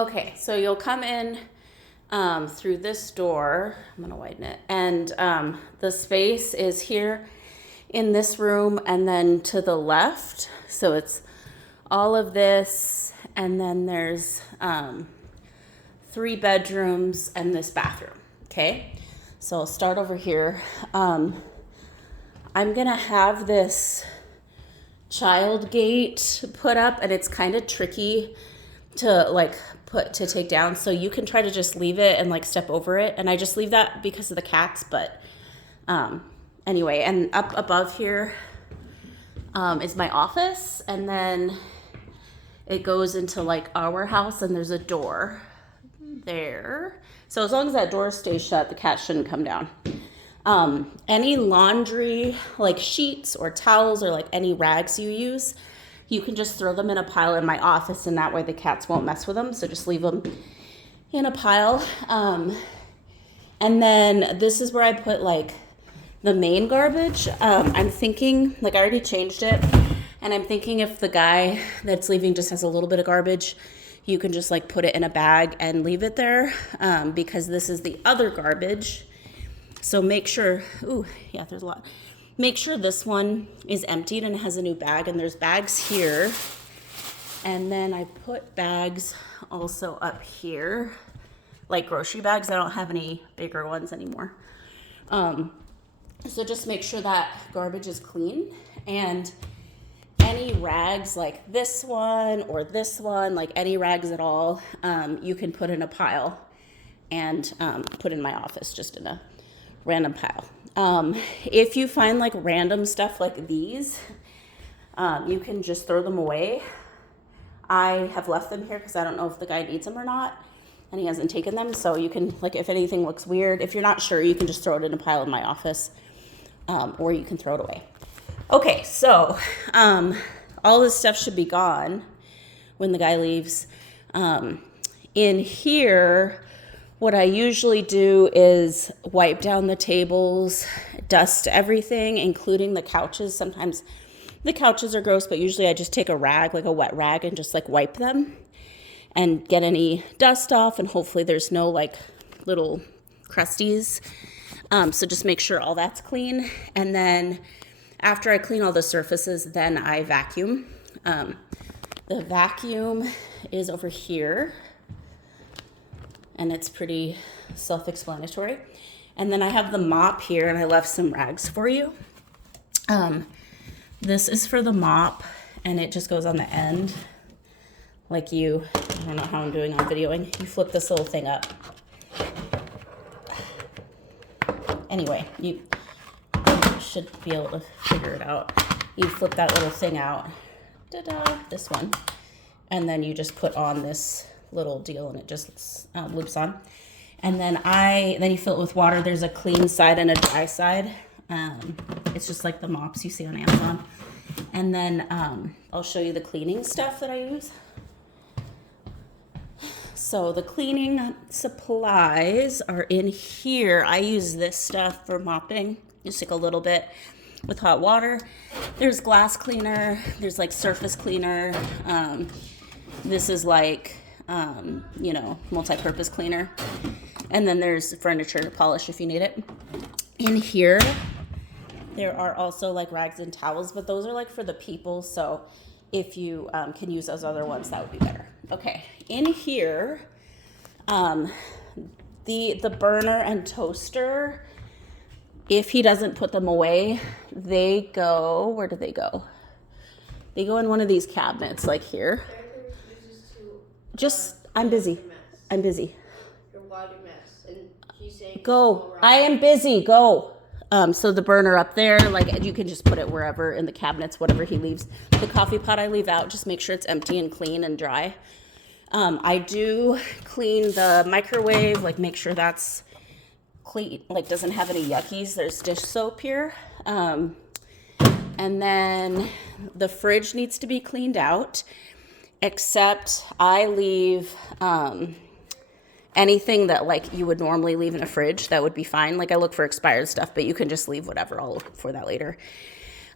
Okay, so you'll come in through this door. I'm gonna widen it, and the space is here in this room, and then to the left. So it's all of this, and then there's 3 bedrooms and this bathroom. Okay, so I'll start over here. I'm gonna have this child gate put up, and it's kind of tricky to take down, so you can try to just leave it and like step over it, and I just leave that because of the cats. But anyway, and up above here is my office, and then it goes into like our house, and there's a door there, so as long as that door stays shut, the cat shouldn't come down. Any laundry, like sheets or towels or like any rags you use, you can just throw them in a pile in my office, and that way the cats won't mess with them. So just leave them in a pile. And then this is where I put like the main garbage. I'm thinking, like, I already changed it, and I'm thinking if the guy that's leaving just has a little bit of garbage, you can just like put it in a bag and leave it there, because this is the other garbage. So make sure, there's a lot. Make sure this one is emptied and has a new bag, and there's bags here. And then I put bags also up here, like grocery bags. I don't have any bigger ones anymore. So just make sure that garbage is clean, and any rags like this one or this one, like any rags at all, you can put in a pile and put in my office just in a random pile. If you find like random stuff like these, you can just throw them away. I have left them here because I don't know if the guy needs them or not, and he hasn't taken them. So you can, like, if anything looks weird, if you're not sure, you can just throw it in a pile in my office, or you can throw it away. Okay, so all this stuff should be gone when the guy leaves. In here, what I usually do is wipe down the tables, dust everything, including the couches. Sometimes the couches are gross, but usually I just take a rag, like a wet rag, and just like wipe them and get any dust off, and hopefully there's no like little crusties. So just make sure all that's clean. And then after I clean all the surfaces, then I vacuum. The vacuum is over here, and it's pretty self-explanatory. And then I have the mop here, and I left some rags for you. This is for the mop, and it just goes on the end. Like I don't know how I'm doing on videoing. You flip this little thing up. Anyway, you should be able to figure it out. You flip that little thing out, this one, and then you just put on this little deal, and it just loops on. And then you fill it with water. There's a clean side and a dry side. It's just like the mops you see on Amazon. And then I'll show you the cleaning stuff that I use. So the cleaning supplies are in here. I use this stuff for mopping. Just like a little bit with hot water. There's glass cleaner. There's like surface cleaner. This is like, multi-purpose cleaner. And then there's furniture to polish if you need it. In here, there are also like rags and towels, but those are like for the people. So if you can use those other ones, that would be better. Okay, in here, the burner and toaster, if he doesn't put them away, they go, where do they go? They go in one of these cabinets, like here. I'm busy. You're wild mess. And she's saying, go. I am busy. Go. So the burner up there, like you can just put it wherever in the cabinets, whatever he leaves. The coffee pot I leave out. Just make sure it's empty and clean and dry. I do clean the microwave, like make sure that's clean, like doesn't have any yuckies. There's dish soap here. And then the fridge needs to be cleaned out, except I leave anything that like you would normally leave in a fridge. That would be fine. Like I look for expired stuff, but you can just leave whatever. I'll look for that later.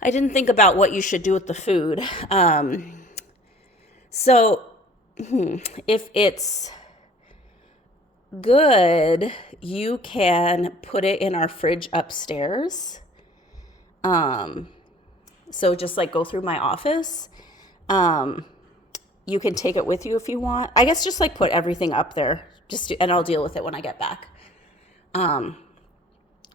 I didn't think about what you should do with the food. So if it's good, you can put it in our fridge upstairs. So just like go through my office. You can take it with you if you want. I guess just like put everything up there, and I'll deal with it when I get back.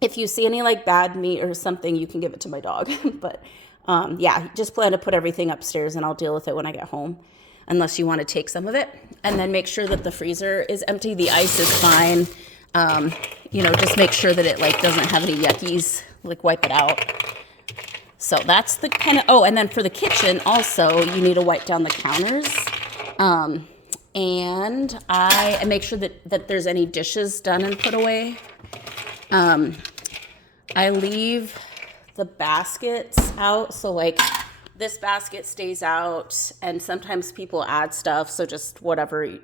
If you see any like bad meat or something, you can give it to my dog. But yeah, just plan to put everything upstairs and I'll deal with it when I get home, unless you want to take some of it. And then make sure that the freezer is empty. The ice is fine. Just make sure that it like doesn't have any yuckies, like wipe it out. So that's the kind of, and then for the kitchen also, you need to wipe down the counters. And I make sure that there's any dishes done and put away. I leave the baskets out. So like this basket stays out and sometimes people add stuff. So just whatever,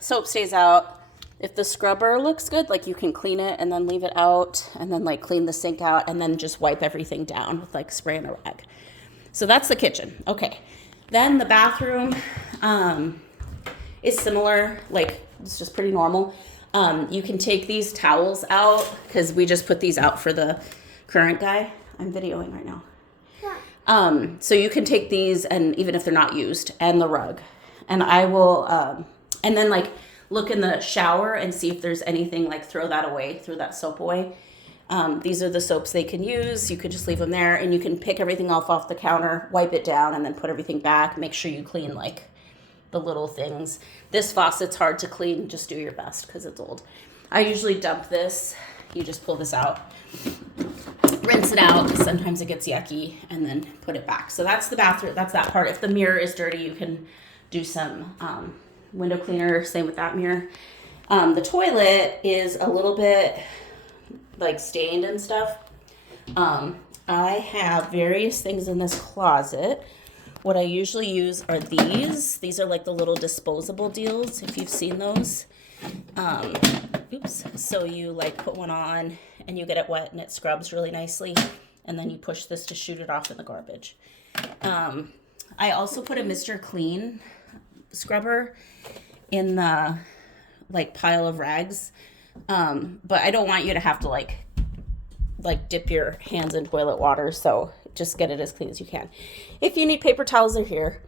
soap stays out. If the scrubber looks good, like you can clean it and then leave it out and then like clean the sink out and then just wipe everything down with like spray and a rag. So that's the kitchen. Okay. Then the bathroom is similar. Like it's just pretty normal. You can take these towels out because we just put these out for the current guy. I'm videoing right now. Yeah. So you can take these and even if they're not used and the rug and I will, and then like, look in the shower and see if there's anything, like throw that soap away. These are the soaps they can use. You could just leave them there and you can pick everything off the counter, wipe it down and then put everything back. Make sure you clean like the little things. This faucet's hard to clean. Just do your best because it's old. I usually dump this. You just pull this out, rinse it out because sometimes it gets yucky and then put it back. So that's the bathroom. That's that part. If the mirror is dirty, you can do some, window cleaner, same with that mirror. The toilet is a little bit like stained and stuff. I have various things in this closet. What I usually use are these. These are like the little disposable deals, if you've seen those. So you like put one on and you get it wet and it scrubs really nicely. And then you push this to shoot it off in the garbage. I also put a Mr. Clean scrubber in the like pile of rags, but I don't want you to have to like dip your hands in toilet water, so just get it as clean as you can. If you need paper towels, they're here.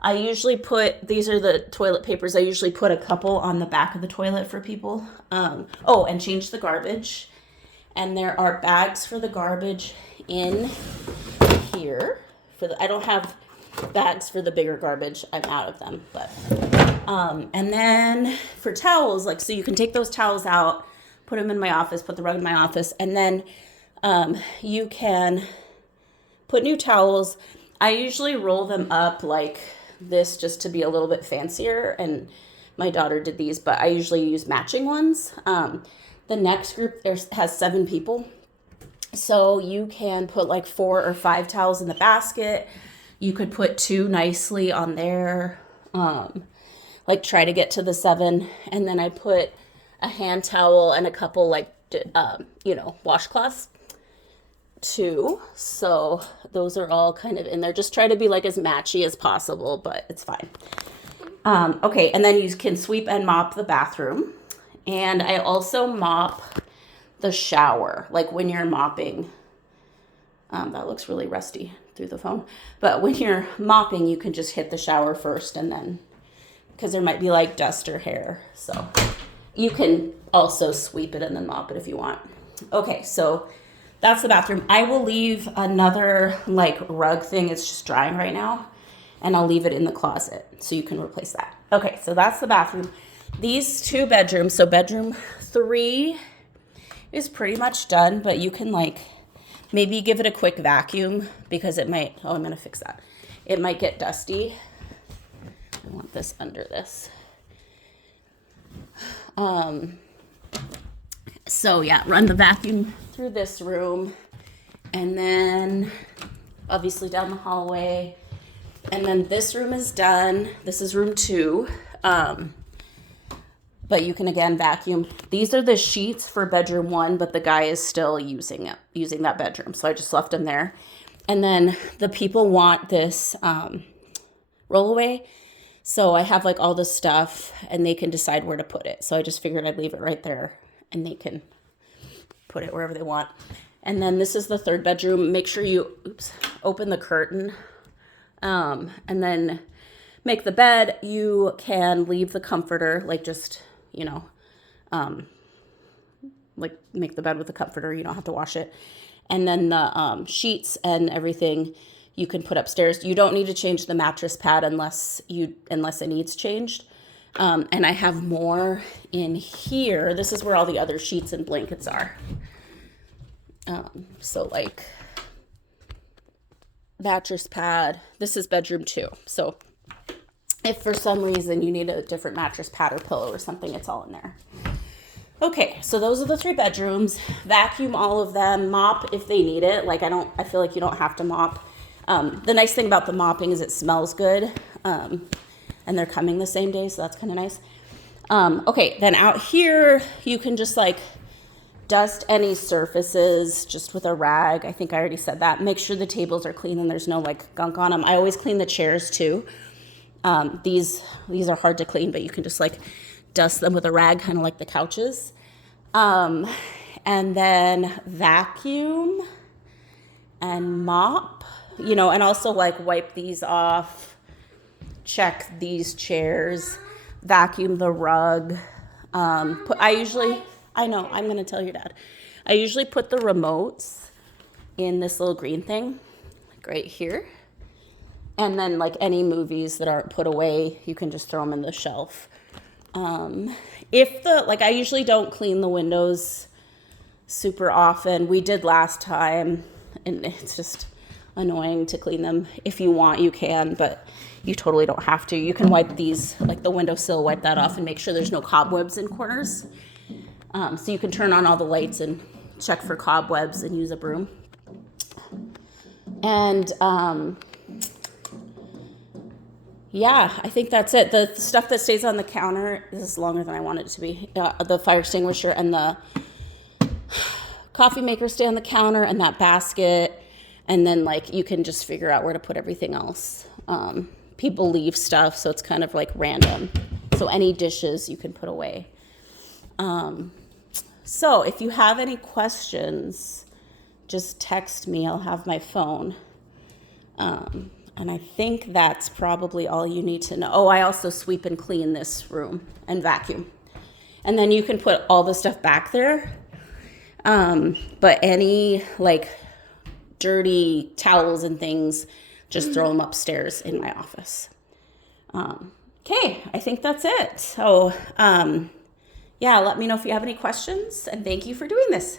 I usually these are the toilet papers. I usually put a couple on the back of the toilet for people. And change the garbage, and there are bags for the garbage in here. I don't have bags for the bigger garbage. I'm out of them, but and then for towels, like, so you can take those towels out, put them in my office, put the rug in my office, and then you can put new towels. I usually roll them up like this just to be a little bit fancier, and my daughter did these, but I usually use matching ones. The next group has 7 people, so you can put like 4 or 5 towels in the basket. You could put 2 nicely on there, like try to get to the 7. And then I put a hand towel and a couple like, washcloths too. So those are all kind of in there. Just try to be like as matchy as possible, but it's fine. Okay, and then you can sweep and mop the bathroom. And I also mop the shower, like when you're mopping. That looks really rusty through the phone. But when you're mopping, you can just hit the shower first and then, because there might be like dust or hair. So you can also sweep it and then mop it if you want. Okay, so that's the bathroom. I will leave another like rug thing. It's just drying right now. And I'll leave it in the closet so you can replace that. Okay, so that's the bathroom. These 2 bedrooms, so bedroom 3 is pretty much done, but you can like maybe give it a quick vacuum because it might, I'm gonna fix that. It might get dusty. I want this under this. So yeah, run the vacuum through this room and then obviously down the hallway. And then this room is done. This is room 2. But you can again vacuum. These are the sheets for bedroom 1, but the guy is still using that bedroom. So I just left him there. And then the people want this rollaway. So I have like all this stuff and they can decide where to put it. So I just figured I'd leave it right there and they can put it wherever they want. And then this is the third bedroom. Make sure you open the curtain and then make the bed. You can leave the comforter, like just, like make the bed with the comforter. You don't have to wash it. And then the sheets and everything you can put upstairs. You don't need to change the mattress pad unless it needs changed. And I have more in here. This is where all the other sheets and blankets are. So like mattress pad. This is bedroom 2. So if for some reason you need a different mattress pad or pillow or something, it's all in there. Okay, so those are the 3 bedrooms. Vacuum all of them. Mop if they need it. Like I feel like you don't have to mop. The nice thing about the mopping is it smells good. And they're coming the same day, so that's kind of nice. Okay, then out here, you can just like dust any surfaces just with a rag. I think I already said that. Make sure the tables are clean and there's no like gunk on them. I always clean the chairs too. These are hard to clean, but you can just like dust them with a rag, kind of like the couches. And then vacuum and mop, and also like wipe these off, check these chairs, vacuum the rug. I know, I'm going to tell your dad. I usually put the remotes in this little green thing, like right here. And then like any movies that aren't put away, you can just throw them in the shelf. I usually don't clean the windows super often. We did last time, and it's just annoying to clean them. If you want, you can, but you totally don't have to. You can wipe these, like the windowsill, wipe that off and make sure there's no cobwebs in corners. So you can turn on all the lights and check for cobwebs and use a broom. And yeah, I think that's it. The stuff that stays on the counter, this is longer than I want it to be. The fire extinguisher and the coffee maker stay on the counter and that basket. And then like you can just figure out where to put everything else. People leave stuff, so it's kind of like random. So any dishes you can put away. So if you have any questions, just text me. I'll have my phone. And I think that's probably all you need to know. Oh, I also sweep and clean this room and vacuum. And then you can put all the stuff back there. But any like dirty towels and things, just throw them upstairs in my office. Okay, I think that's it. So, yeah, let me know if you have any questions, and thank you for doing this.